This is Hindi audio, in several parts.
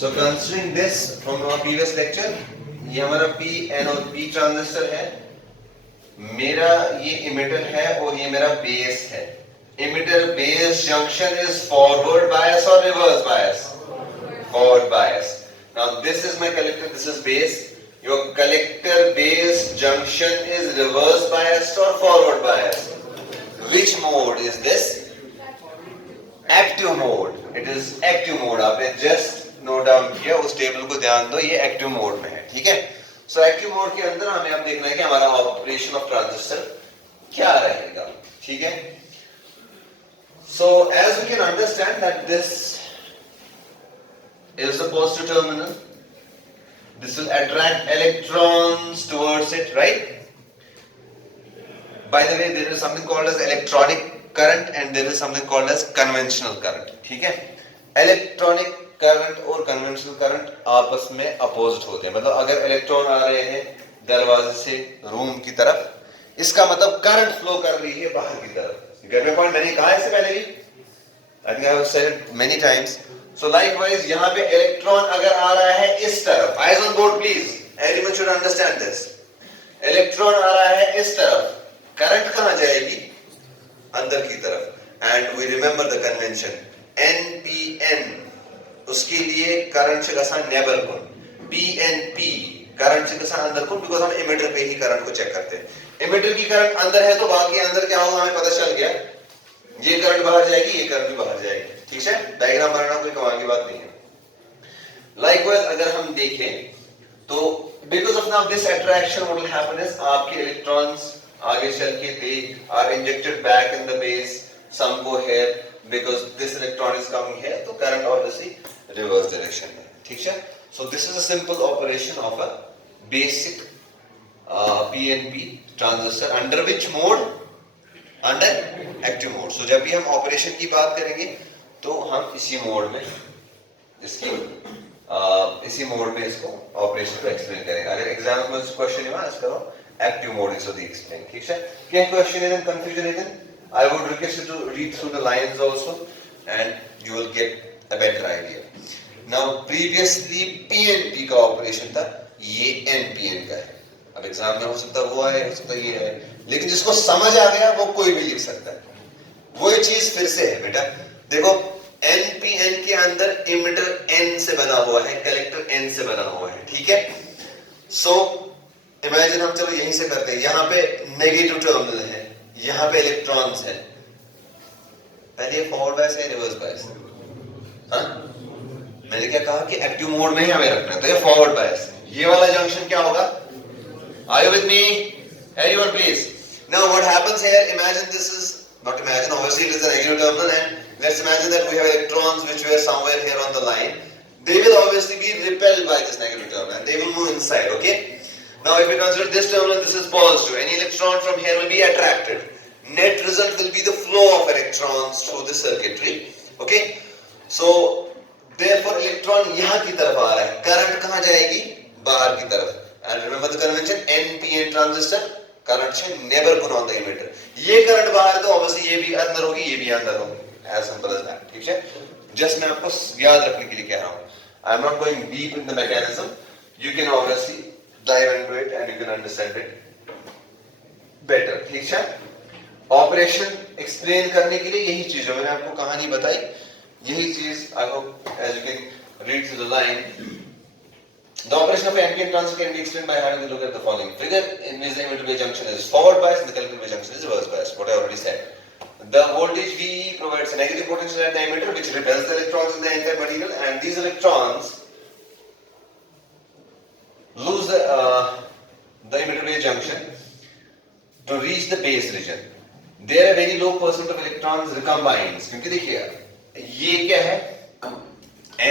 So considering this from our previous lecture, ये हमारा P N और P ट्रांजिस्टर है, मेरा ये इमिटर है और ये मेरा बेस है. Emitter base junction is forward bias or reverse bias? Forward bias. Now this is my collector, this is base. Your collector base junction is reverse biased or forward biased? Which mode is this? Active mode. It is active mode. आपने just note down किया, उस टेबल को ध्यान दो, ये एक्टिव मोड में है. ठीक है. सो एक्टिव मोड के अंदर हमें अब देखना है कि हमारा ऑपरेशन ऑफ ट्रांजिस्टर क्या रहेगा. ठीक है. So as we can understand that this is the positive terminal, this will attract electrons towards it, right? By the way, there is something called as electronic current and there is something called as conventional current. ठीक है. इलेक्ट्रॉनिक करंट और कन्वेंशनल करंट आपस में अपोजिट होते हैं. मतलब अगर इलेक्ट्रॉन आ रहे हैं दरवाजे से रूम की तरफ, इसका मतलब करंट फ्लो कर रही है बाहर की तरफ. Get my point? मैंने कहा इससे पहले भी, I think I have said it many times. So likewise यहाँ पे इलेक्ट्रॉन अगर आ रहा है इस तरफ, eyes on board please, everyone should understand this. Electron आ रहा है इस तरफ, करंट कहाँ जाएगी? अंदर की तरफ. And we remember the convention, NPN, उसके लिए करंट से कसा नेबर कोण, PNP करंट से कसा अंदर कोण, बिकॉज हम इमिटर पे ही करंट को चेक करते हैं. इमिटर की करंट अंदर है तो बाकी अंदर क्या होगा हमें पता चल गया. ये करंट बाहर जाएगी, ये करंट भी बाहर जाएगी. ठीक है. डायग्राम बनाना कोई कमाल की बात नहीं है. लाइकवाइज अगर हम देखें तो because of now this attraction what will happen is आपके इलेक्ट्रॉन्स आगे चल के they are injected back in the base, some go here because this electron is coming here, तो करंट ऑब्वियसली रिवर्स डायरेक्शन में. ठीक है. So this is a simple operation of a basic PNP transistor under which mode? Under active mode. So जब भी हम ऑपरेशन की बात करेंगे तो हम इसी मोड में इसी मोड में इसको ऑपरेशन को एक्सप्लेन करेंगे. अगर एग्जाम में क्वेश्चन हुआ इसका active mode is the explain. ठीक है. क्या क्वेश्चन है, कंफ्यूजन है, I would request you to read through the lines also and you will get a better idea. Now previously PNP का ऑपरेशन था, ये NPN का है. अब एग्जाम में हो सकता है वो है, हो सकता है ये है, लेकिन जिसको समझ आ गया वो कोई भी लिख सकता है. वो चीज फिर से है बेटा. देखो NPN के अंदर इमिटर N से बना हुआ है, कलेक्टर N से बना हुआ है. ठीक है. सो इमेजिन हम चलो यहीं से करते हैं. यहाँ पे नेगेटिव टर्मिनल है, यहाँ पे इलेक्ट्रॉन्स है. पहले फॉरवर्ड बायस है, रिवर्स बायस? हाँ, मैंने क्या कहा कि एक्टिव मोड में ही हमें रखना है, तो ये फॉरवर्ड बायस. ये वाला जंक्शन क्या होगा? Are you with me? Everyone please. Now what happens here, imagine this is, not imagine, obviously it is a negative terminal, and let's imagine that we have electrons which were somewhere here on the line. They will obviously be repelled by this negative terminal and they will move inside, okay? Now if we consider this terminal, this is positive, any electron from here will be attracted. Net result will be the flow of electrons through the circuitry, okay? So therefore electron यहाँ की तरफ आ रहा है, current कहाँ जाएगी? बाहर की तरफ. And remember the convention, NPN transistor, current से never put on the emitter. ये current बाहर तो obviously ये भी अंदर होगी, ये भी अंदर होगी. As simple as that. ठीक है. Just मैं आपको याद रखने के लिए कह रहा हूँ. I am not going deep in the mechanism. You can obviously dive into it and you can understand it better. ठीक है. Operation explain करने के लिए यही चीज जो मैंने आपको कहानी बताई, यही चीज I hope as you can read through the line. The operation of NPN transistor can be explained by having a look at the following figure, in which the emitter base junction is forward bias and the collector base junction is reverse bias. What I already said. The voltage VE provides a negative potential at the emitter, which repels the electrons in the n-type material, and these electrons lose the emitter base junction to reach the base region. There a very low percent of electrons recombines. क्योंकि देखिए ये क्या है?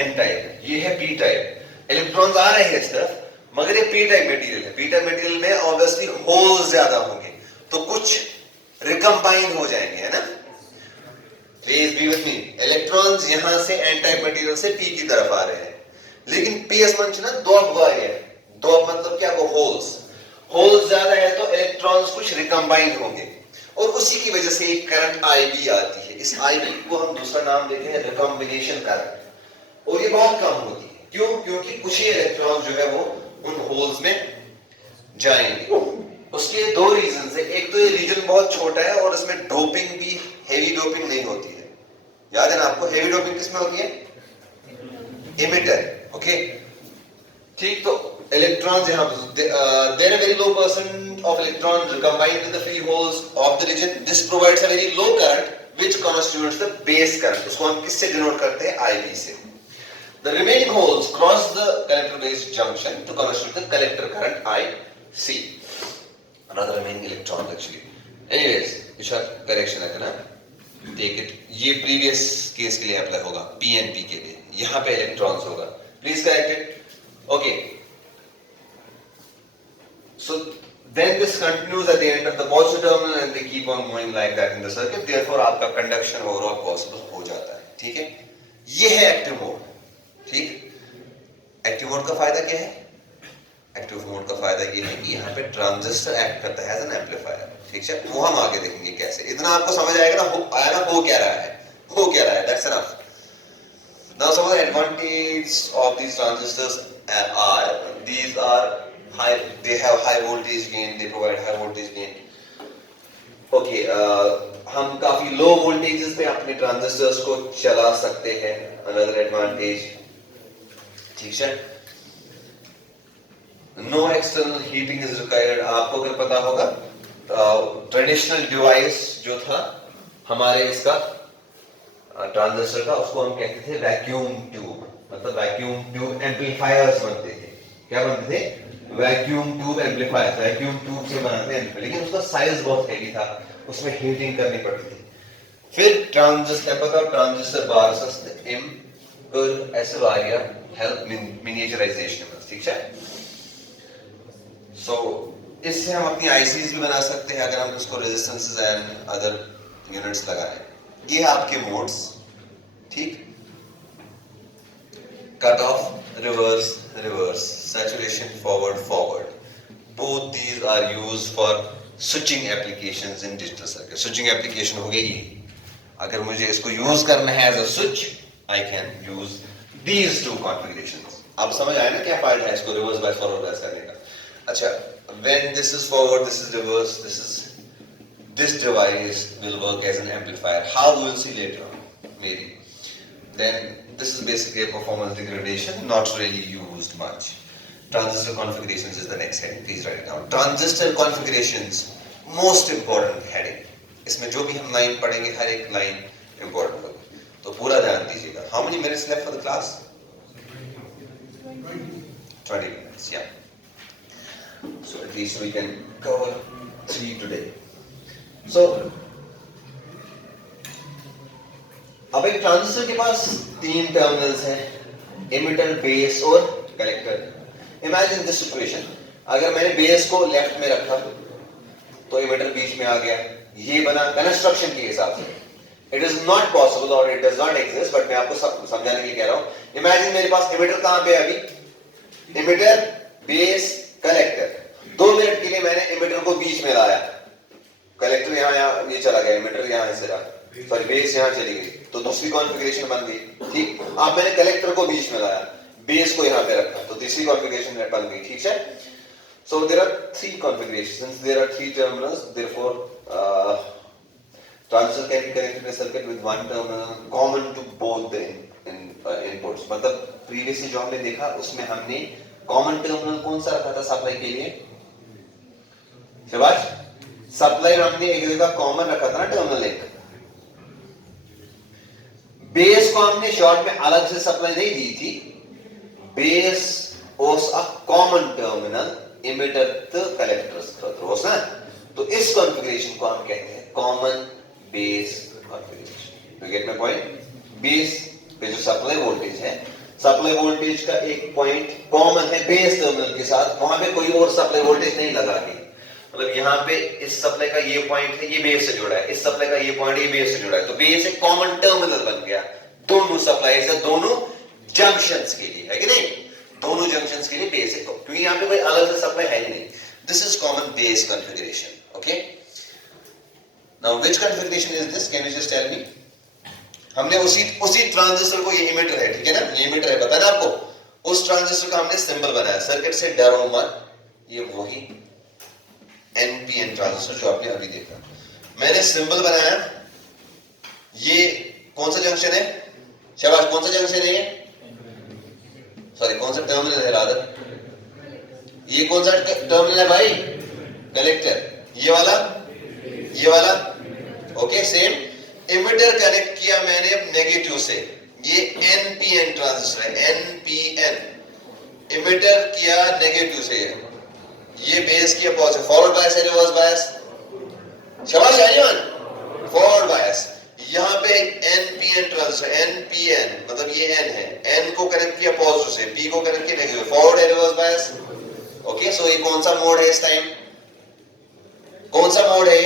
n-type, ये है p-type. इलेक्ट्रॉन्स आ रहे हैं इस तरफ, मगर ये पी टाइप मटेरियल है. पी टाइप मटेरियल में ऑब्वियसली होल्स ज्यादा होंगे, तो कुछ रिकम्बाइन हो जाएंगे, है ना? Please be with me. Electrons यहां से एन टाइप मटेरियल से पी की तरफ आ रहे हैं, लेकिन पीएस मंच ना डॉट वाई है. डॉट मतलब क्या? वो होल्स. होल्स ज्यादा है तो इलेक्ट्रॉन्स कुछ रिकम्बाइन होंगे और उसी की वजह से एक करंट आईबी आती है. इस आईबी को हम दूसरा नाम देते हैं रिकॉम्बिनेशन करंट, और ये बहुत कम होती है. क्यों? क्योंकि कुछ ही इलेक्ट्रॉन जो है वो उन होल्स में जाएंगे। उसके दो रीजन है, एक तो ये रीजन बहुत छोटा है और उसमें डोपिंग भी हेवी डोपिंग नहीं होती है। याद है ना आपको, हेवी डोपिंग किसमें होती है? इमिटर। ओके, ठीक। तो इलेक्ट्रॉन्स यहाँ there are very low percent of electron combined with the free holes of the region, this provides a very low current which constitutes the base current. उसको हम किससे डिनोट करते हैं? IB से. The remaining holes cross the collector base junction to constitute the collector current IC. Another remaining electrons actually. Anyways, इसका correction है ना? Take it. ये previous case के लिए apply होगा, PNP के लिए. यहाँ पे electrons होगा. Please correct it. Okay. So then this continues at the end of the positive terminal and they keep on going like that in the circuit. Therefore आपका conduction overall possible हो जाता है. ठीक है? ये है एक्टिव मोड. ठीक? एक्टिव मोड का फायदा क्या है? एक्टिव मोड का फायदा ये है कि यहाँ पे ट्रांजिस्टर एक्ट करता है एज एन एम्पलीफायर. ठीक है? वो हम आगे देखेंगे कैसे. इतना आपको समझ आएगा ना, हो क्या रहा है. That's enough. Now some of the advantages of these transistors these are high, they have high voltage gain, they provide high voltage gain. Okay, हम काफी लो वोल्टेजेस पे अपने ट्रांजिस्टर्स को चला सकते हैं. Another advantage. ठीक है? No external heating is required. आपको अगर पता होगा ट्रेडिशनल डिवाइस जो था हमारे इसका ट्रांजिस्टर का, उसको हम कहते थे वैक्यूम ट्यूब. मतलब वैक्यूम ट्यूब एम्पलीफायर्स बनते थे. क्या बनते थे? Vacuum tube amplifier. Vacuum tube से बनाते हैं, लेकिन उसका साइज बहुत हैवी था, उसमें हीटिंग करनी पड़ती थी. फिर ट्रांजिस्टर बार सस्ते ऐसे आ गया, हेल्प मिनिएचराइजेशन में. ठीक है? सो इससे हम अपनी आईसीज भी बना सकते हैं अगर हम उसको रेजिस्टेंसेस एंड अदर यूनिट्स लगाएं. ये आपके मोड्स. ठीक? Cut off, reverse, saturation, forward. Both these are used for switching applications in digital circuit. Switching application हो गई. अगर मुझे इसको यूज करना है as a switch, I can use these two configurations. अब समझ आया ना क्या फायदा है इसको रिवर्स बायस फॉरवर्ड बायस करने का. अच्छा, when this is forward, this is reverse, this device will work as an amplifier. How we will see later on, maybe. Then this is basically a performance degradation, not really used much. Transistor configurations is the next heading. Please write it down. Transistor configurations, most important heading. इसमें जो भी हम लाइन पढ़ेंगे, हर एक लाइन important होगी. तो पूरा ध्यान दीजिएगा. How many minutes left for the class? 20 minutes. Yeah. So at least we can cover 3 today. So अब एक ट्रांजिस्टर के पास 3 टर्मिनल्स हैं, इमिटर, बेस और कलेक्टर. Imagine this situation. अगर मैंने बेस को लेफ्ट में रखा तो इमिटर बीच में आ गया. ये बना कंस्ट्रक्शन के हिसाब से. इट इज नॉट पॉसिबल और it does not exist, but मैं आपको समझाने के लिए कह रहा हूं. इमेजिन मेरे पास इमिटर कहां पे है अभी? Emitter, base, collector. 2 मिनट के लिए मैंने इमिटर को बीच में लाया, कलेक्टर यहाँ ये चला गया, इमिटर यहाँ से रहा, सॉरी बेस यहाँ चली गई, तो दूसरी कॉन्फ़िगरेशन बन गई. ठीक. अब मैंने कलेक्टर को बीच में लाया, बेस को यहाँ पे रखा, तो तीसरी कॉन्फ़िगरेशन बन गई. ठीक है? So there are 3 configurations, there are 3 terminals, therefore transistor can be connected to a circuit with one terminal common to both the inputs. मतलब previously जो हमने देखा उसमें हमने common terminal कौन सा रखा था सप्लाई के लिए? शाबाश. सप्लाई हमने एक जगह कॉमन रखा था ना, टर्मिनल एक. बेस को हमने शॉर्ट में अलग से सप्लाई नहीं दी थी. Base was a common terminal emitter to collectors throws ना. तो इस कॉन्फ़िगरेशन को हम कहते हैं common base configuration. You get my point? Base पे जो सप्लाई वोल्टेज है, सप्लाई वोल्टेज का एक पॉइंट कॉमन है बेस टर्मिनल के साथ, वहां पे कोई और सप्लाई वोल्टेज नहीं लगा के. मतलब यहाँ पे इस सप्लाई का ये पॉइंट है, ये बेस से जुड़ा है, इस सप्लाई का ये पॉइंट ये बेस से जुड़ा है, तो बेस एक कॉमन टर्मिनल बन गया दोनों सप्लाई से, दोनों जंक्शंस के लिए. है कि नहीं? दोनों जंक्शंस के लिए बेस है, क्योंकि यहाँ पे कोई अलग से सप्लाई है ही नहीं. This is common base configuration. Okay, now which configuration is this? Can you just tell me? हमने उसी ट्रांजिस्टर को, ये इमिटर है, ठीक है ना, ये इमिटर है, पता है ना आपको, उस ट्रांजिस्टर का हमने सिंबल बनाया, सर्किट से डरो मत, ये वही एनपीएन ट्रांजिस्टर जो आपने अभी देखा, मैंने सिंबल बनाया, ये कौन सा जंक्शन है, शाबाश, कौन सा जंक्शन है ये, सॉरी कौन सा टर्मिनल है रादर, ये कौन सा टर्मिनल है भाई, कनेक्टर, ये वाला, ओके सेम, इमिटर कनेक्ट किया मैंने नेगेटिव से, ये एनपीएन ट्रांजिस्टर है, एनपीएन, इमिटर किया नेगेटिव से, ये बेस किया पॉजिटिव, फॉरवर्ड बायस है रिवर्स बायस, शाबाश आर्यन, फॉरवर्ड बायस, यहां पे एनपीएन ट्रांजिस्टर, एनपीएन मतलब ये एन है, एन को कनेक्ट किया पॉजिटिव से, पी को कनेक्ट किया नेगेटिव, फॉरवर्ड है रिवर्स बायस, ओके, सो ये कौन सा मोड है इस टाइम, कौन सा मोड है,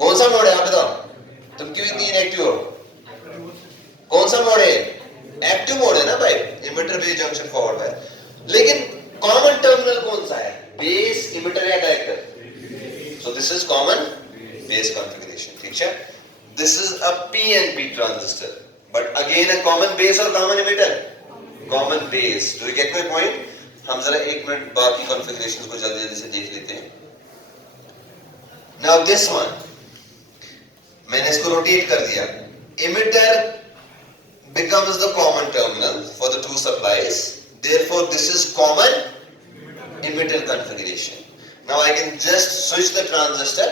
कौन सा मोड है आप बताओ, तुम क्यों इतनी इनएक्टिव हो, कौन सा मोड है, एक्टिव मोड है ना भाई, emitter base junction forward bias, लेकिन कॉमन टर्मिनल कौन सा है, बेस, इमिटर या collector, so this is common base configuration, ठीक है, this is a PNP transistor, but again a common base और common emitter, common base, do you get my point. हम जरा एक मिनट बाकी कॉन्फ़िगरेशंस को जल्दी जल्दी से देख लेते हैं। नाउ दिस वन, मैंने इसको रोटेट कर दिया, emitter becomes the common terminal for the two supplies, therefore this is common emitter configuration. Now I can just switch the transistor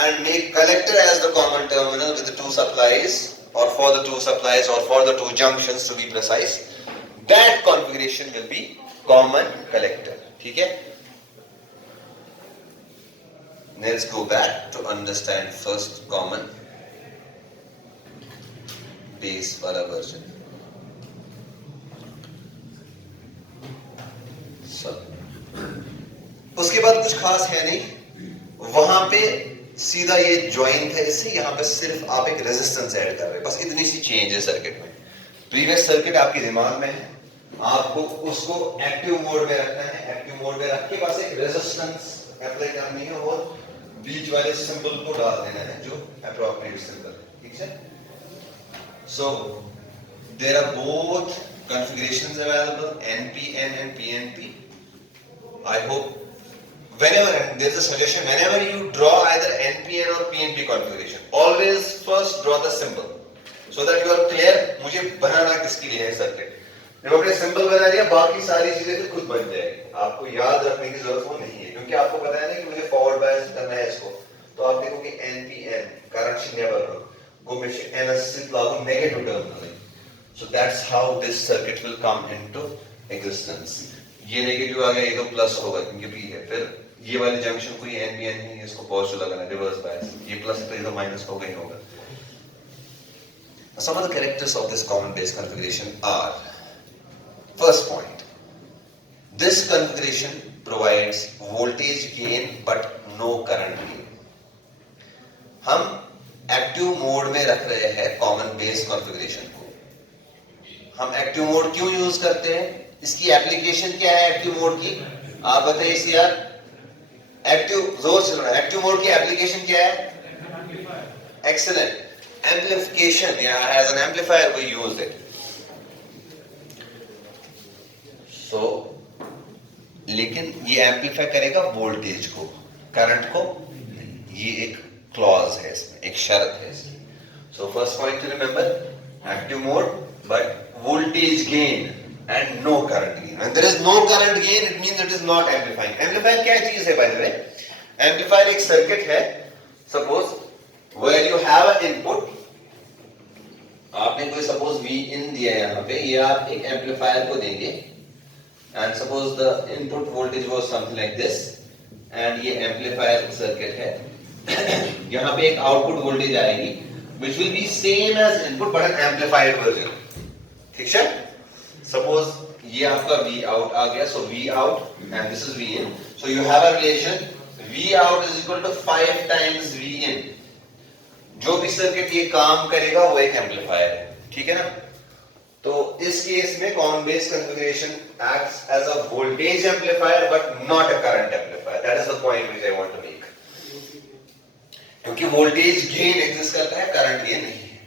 and make collector as the common terminal with the two supplies, or for the two supplies, or for the two junctions to be precise, that configuration will be common collector, ठीक है। Let's go back to understand first common base वाला वर्जन। उसके बाद कुछ खास है नहीं, वहां पे सीधा ये ज्वाइन था इससे, यहां पे सिर्फ आप एक रेजिस्टेंस ऐड कर रहे हैं, बस इतनी सी चेंज है सर्किट में। प्रीवियस सर्किट आपके दिमाग में है, आपको उसको एक्टिव मोड में रखना है, एक्टिव मोड में रख के बस एक रेजिस्टेंस अप्लाई करनी है और बीच वाले सिंबल को डाल देना है जो एप्रोप्रिएट सिंबल है, ठीक है। So there are both configurations available, NPN and PNP. I hope whenever, and there's a suggestion, whenever you draw either NPN or PNP configuration, always first draw the symbol so that you are clear मुझे बनाना किसके लिए है सर्किट। जब आपने सिंबल बना लिया, बाकी सारी चीजें तो खुद बन जाएगी, आपको याद रखने की जरूरत वो नहीं है, क्योंकि आपको पता है ना कि मुझे फॉरवर्ड बायस करना है इसको, तो आप देखोगे NPN, current should never run, go with NS lagu negative terminal. So that's how this circuit will come into existence. ये नेगेटिव आ गया, ये तो प्लस होगा क्योंकि पी है, फिर ये वाले जंक्शन को ये एनपीएन नहीं, इसको पॉजिटिव लगाना, रिवर्स बायस, ये प्लस है तो ये तो माइनस होगा ही होगा। Some of the characters of this common base configuration are, first point, this configuration provides voltage gain but no current gain. हम एक्टिव मोड में रख रहे हैं कॉमन बेस कॉन्फ़िगरेशन को। हम एक्टिव मोड क्यों यूज करते हैं, इसकी एप्लीकेशन क्या है एक्टिव मोड की, आप बताइए यार, एक्टिव जोर से सुना, एक्टिव मोड की एप्लीकेशन क्या है, एक्सीलेंट, एम्प्लीफिकेशन, या as an amplifier we use it. So लेकिन ये एम्पलीफाई करेगा वोल्टेज को, करंट को नहीं, ये एक क्लॉज है इसमें, एक शर्त है इसमें। So first point to remember, active mode but voltage gain and no current gain. When there is no current gain it means it is not amplifying. Amplifier क्या चीज है बाय द वे, एम्पलीफायर एक सर्किट है, suppose where you have a input, आपने कोई सपोज V in दिया है यहां पे, ये आप एक एम्पलीफायर को देंगे and suppose the input voltage was something like this, and ये एम्पलीफायर सर्किट है, यहाँ पे एक आउटपुट वोल्टेज आएगी which will be same as input but an amplified version, ठीक है। सपोज ये आपका V out आ गया, so V out and this is V in, so you have a relation V out is equal to 5 times V in। जो भी सर्किट ये काम करेगा वो एक एम्पलीफायर है, ठीक है ना। तो इस केस में common base configuration acts as a voltage amplifier but not a current amplifier. That is the point which I want to make, क्योंकि वोल्टेज गेन एग्जिस्ट करता है, करंट गेन नहीं है।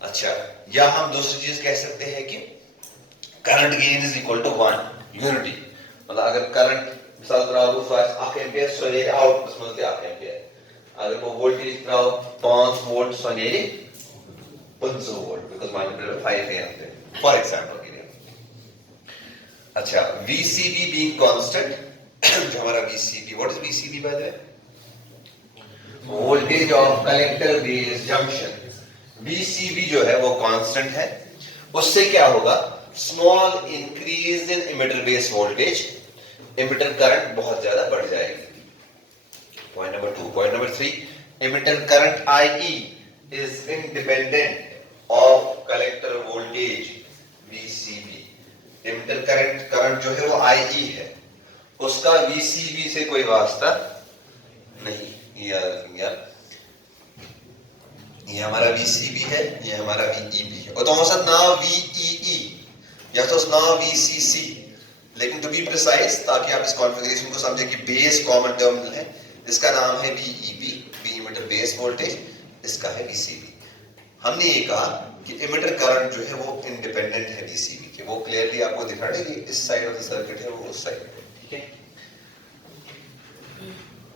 अच्छा, या हम दूसरी चीज कह सकते हैं कि current gain is equal to 1 unity. मतलब अगर करंट मिसाल तराव सो 1 एम्पियर सो ये आउटपुट में 1 एम्पियर. अगर वो वोल्टेज तराव 5 वोल्ट सो ये 500 volt because multiply 5 ampere for example के लिए. अच्छा, VCB being constant जो हमारा VCB, what is VCB by the way? Voltage of collector base junction. VCB जो है वो कांस्टेंट है. उससे क्या होगा? Small increase in emitter base voltage, emitter current बहुत ज्यादा बढ़ जाएगी. Point number 2. Point number 3, emitter current IE is independent of collector voltage VCB. Emitter current जो है वो IE है, उसका VCB से कोई वास्ता नहीं. याद रखिए, ये हमारा VCB है, ये हमारा VEB है. और तो औसत ना VEE या तो ना VCC, लेकिन टू बी प्रिसाइज ताकि आप इस कॉन्फ़िगरेशन को समझे कि बेस कॉमन टर्मिनल है, इसका नाम है VEB, V emitter base voltage, इसका है VCB. हमने ये कहा कि इमिटर करंट जो है वो इंडिपेंडेंट है VCB के. वो क्लियरली आपको दिखा रहा है कि इस साइड ऑफ द सर्किट है वो उस साइड है. ठीक है.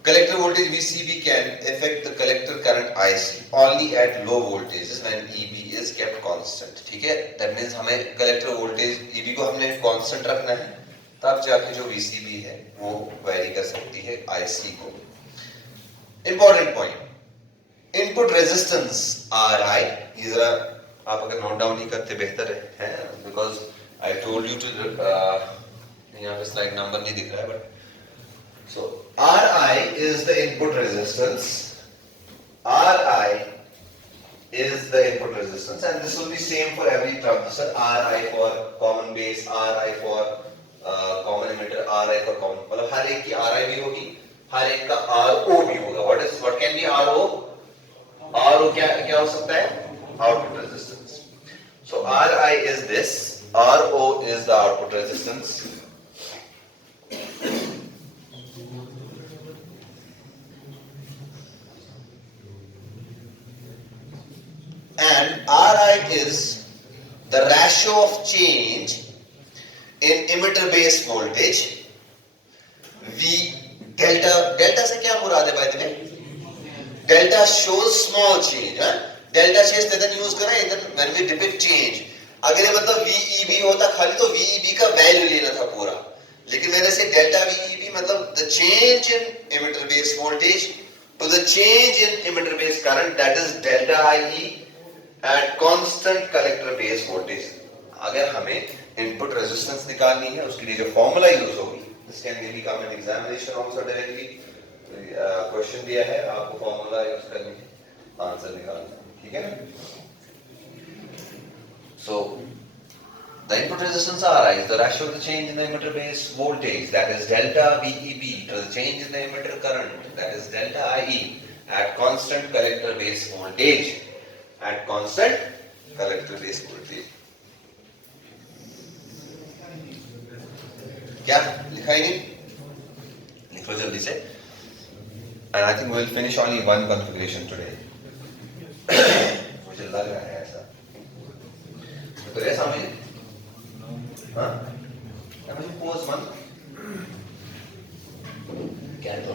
Collector voltage VCB can affect the collector current IC only at low voltages when EB is kept constant. ठीक है. That means हमें collector voltage EB को हमने constant रखना है, तब जाके जो VCB है वो vary कर सकती है IC को. Important point. Input resistance RI, ये जरा आप अगर नोट डाउन नहीं करते बेहतर है, because I told you to यहाँ पे स्लाइड नंबर नहीं दिख रहा है, but so Ri is the input resistance. Ri is the input resistance, and this will be same for every transistor. Ri for common base, Ri for common emitter, Ri for common. मतलब हर एक की Ri भी होगी, हर एक का Ro भी होगा. What can be Ro? Ro क्या हो सकता है? Output resistance. So Ri is this. Ro is the output resistance. And Ri is the ratio of change in emitter base voltage. V delta. Delta से क्या मुराद है by the way? Delta shows small change. Delta change then use करें इधर when we depict change. अगर ये मतलब VEB होता खाली तो VEB का वैल्यू लेना था पूरा, लेकिन मैंने से डेल्टा VEB मतलब the change in emitter base voltage to the change in emitter base current, that is delta IE at constant collector base voltage. अगर हमें इनपुट रेजिस्टेंस निकालनी है, उसके लिए जो फॉर्मूला यूज होगी, this can maybe come in examination also directly. Question दिया है, आपको फॉर्मूला यूज करनी है, आंसर निकालना है. ठीक है ना? So the input resistance Ri is the ratio of the change in the emitter base voltage, that is delta VEB, to the change in the emitter current, that is delta IE, at constant collector base voltage. At constant collector base voltage. क्या लिखा ही नहीं? लिखो जल्दी से. And I think we will finish only one configuration today. मुझे लग रहा है ऐसा. तो ऐसा में, हाँ? अब मुझे pause मत. क्या तो?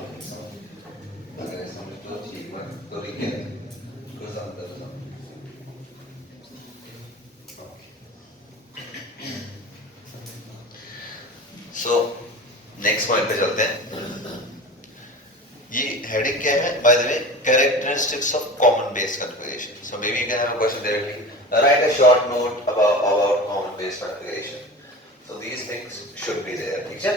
अगर ऐसा में तो ठीक मत तो रिके तो समझ दो. So next point पे चलते हैं. ये heading क्या है? By the way, characteristics of common base configuration. So maybe you can have a question directly. Write a short note about common base configuration. So these things should be there. ठीक है?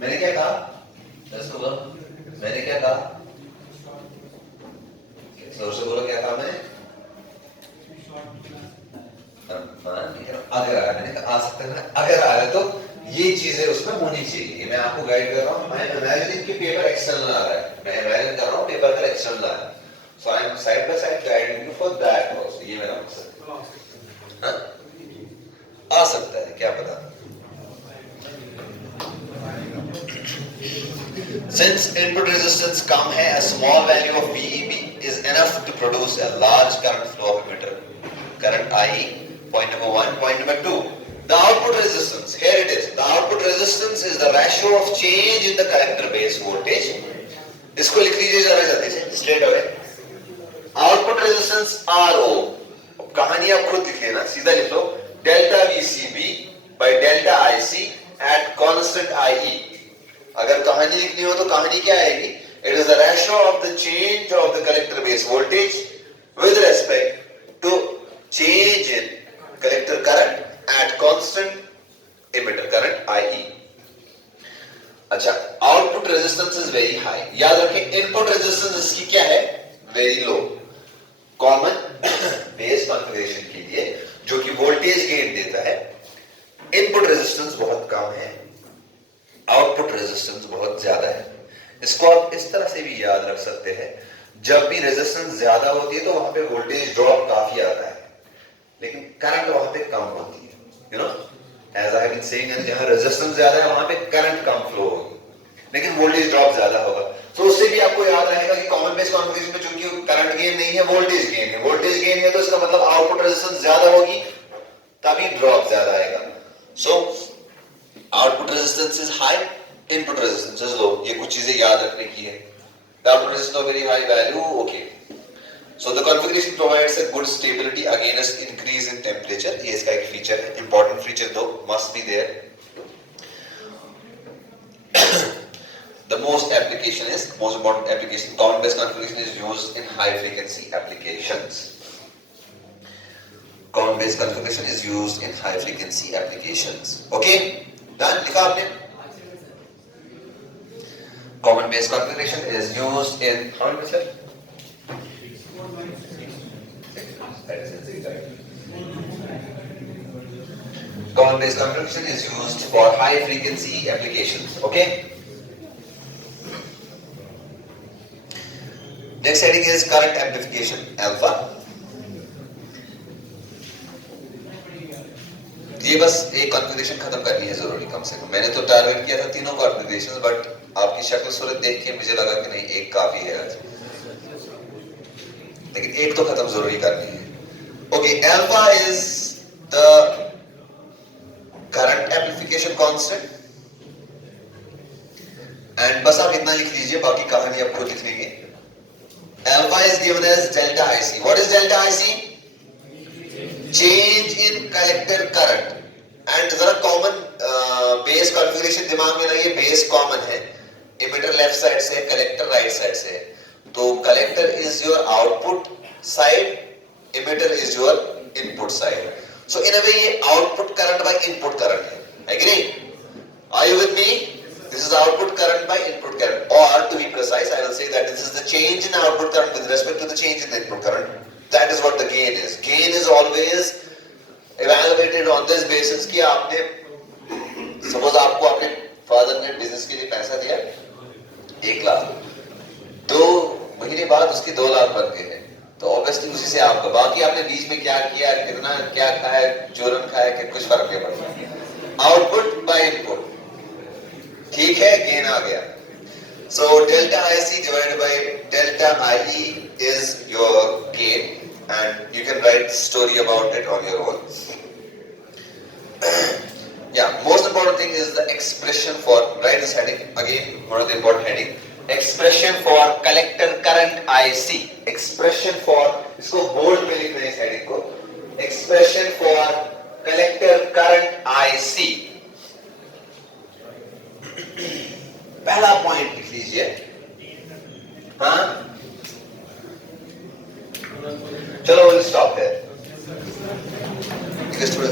मैंने क्या कहा? दोस्तों बोलो. मैंने क्या कहा? दोस्तों बोलो क्या कहा मैंने? अगर मैंने आ सकता है, अगर आ रहा है तो ये चीजें उसमें होनी चाहिए. मैं आपको गाइड कर रहा हूँ. मैं इमेजिन कि पेपर एक्सटर्नल आ रहा है, मैं इमेजिन कर रहा हूँ पेपर का एक्सटर्नल आ रहा है. So I am side by side guiding you for that also. ये मेरा मकसद है. आ सकता है, क्या पता. Since input resistance कम है, a small value of VEB is enough to produce a large current flow of emitter current, i.e. point number 1. Point number 2, the output resistance, here it is, the output resistance is the ratio of change in the collector base voltage. इसको लिख लीजिए जरा जल्दी से, straight away. Output resistance RO, कहानी आप खुद लिख लेना, सीधा लिख लो, delta VCB by delta IC at constant IE. अगर कहानी लिखनी हो तो कहानी क्या आएगी? It is the ratio of the change of the collector base voltage with respect to change in collector current at constant emitter current IE. अच्छा, output resistance is very high. याद रखें, input resistance इसकी क्या है? Very low. Common base configuration के लिए जो कि voltage gain देता है, input resistance बहुत कम है, output resistance बहुत ज्यादा है. इसको आप इस तरह से भी याद रख सकते हैं, जब भी रेजिस्टेंस ज्यादा होती है तो वहां पे वोल्टेज ड्रॉप काफी आता है, लेकिन करंट वहां पे कम होती है. You know, as I have been saying, जहां रेजिस्टेंस ज्यादा है वहां पे करंट कम फ्लो होगी, लेकिन वोल्टेज ड्रॉप ज्यादा होगा. तो उससे भी आपको याद रहेगा कि कॉमन बेस कॉन्फ़िगरेशन में चूंकि करंट गेन नहीं है, वोल्टेज गेन है. वोल्टेज गेन है तो इसका मतलब आउटपुट रेजिस्टेंस ज्यादा होगी, तभी ड्रॉप ज्यादा आएगा. So output resistance is high, input resistance is low. ये कुछ चीजें याद रखने की है. The output resistance of very high value, okay. So the configuration provides a good stability against increase in temperature. ये इसका एक feature है, important feature though, must be there. The most important application, common base configuration is used in high frequency applications. Common base configuration is used in high frequency applications. Okay? Done? लिखा आपने? Common base configuration is used in how many percent? Common base configuration is used for high frequency applications. Okay. Next heading is current amplification alpha. ये बस एक कॉन्फ़िगरेशन खत्म करनी है जरूरी, कम से कम. मैंने तो टारगेट किया था तीनों कॉन्फ़िगरेशंस, बट आपकी शक्ल सूरत देख के मुझे लगा कि नहीं, एक काफी है आज, लेकिन एक तो खत्म जरूरी करनी है. Okay, alpha is the current amplification constant, and बस आप इतना लिख लीजिए, बाकी कहानी आप खुद लिख लेंगे. Alpha is given as delta IC. What is delta IC? Change in collector current. And जरा कॉमन बेस कॉन्फ़िगरेशन दिमाग में लाइए. बेस कॉमन है, इमिटर लेफ्ट साइड से, कलेक्टर राइट साइड से, तो collector is your output side, emitter is your input side. So in a way ये output current by input current है. Agree? Are you with me? This is output current by input current, or to be precise, I will say that this is the change in output current with respect to the change in the input current. That is what the gain is. Gain is always evaluated on this basis कि आपने, suppose आपको अपने फादर ने बिजनेस के लिए पैसा दिया 1 लाख, 2 महीने बाद उसके 2 लाख बन गए हैं, तो ऑब्वियसली उसी से आपका, बाकी आपने बीच में क्या किया, कितना क्या खाया, चूरन खाया, कि कुछ फर्क नहीं पड़ता. आउटपुट बाय इनपुट, ठीक है, गेन आ गया. So delta IC divided by delta IE is your gain, and you can write story about it on your own. Yeah, most important thing is the expression for, write this heading again, one of the important heading, expression for collector current IC. Expression for, इसको bold में लिखना है इस heading को, expression for collector current IC. पहला पॉइंट लिख लीजिए. हाँ, चलो we'll stop here. थोड़ा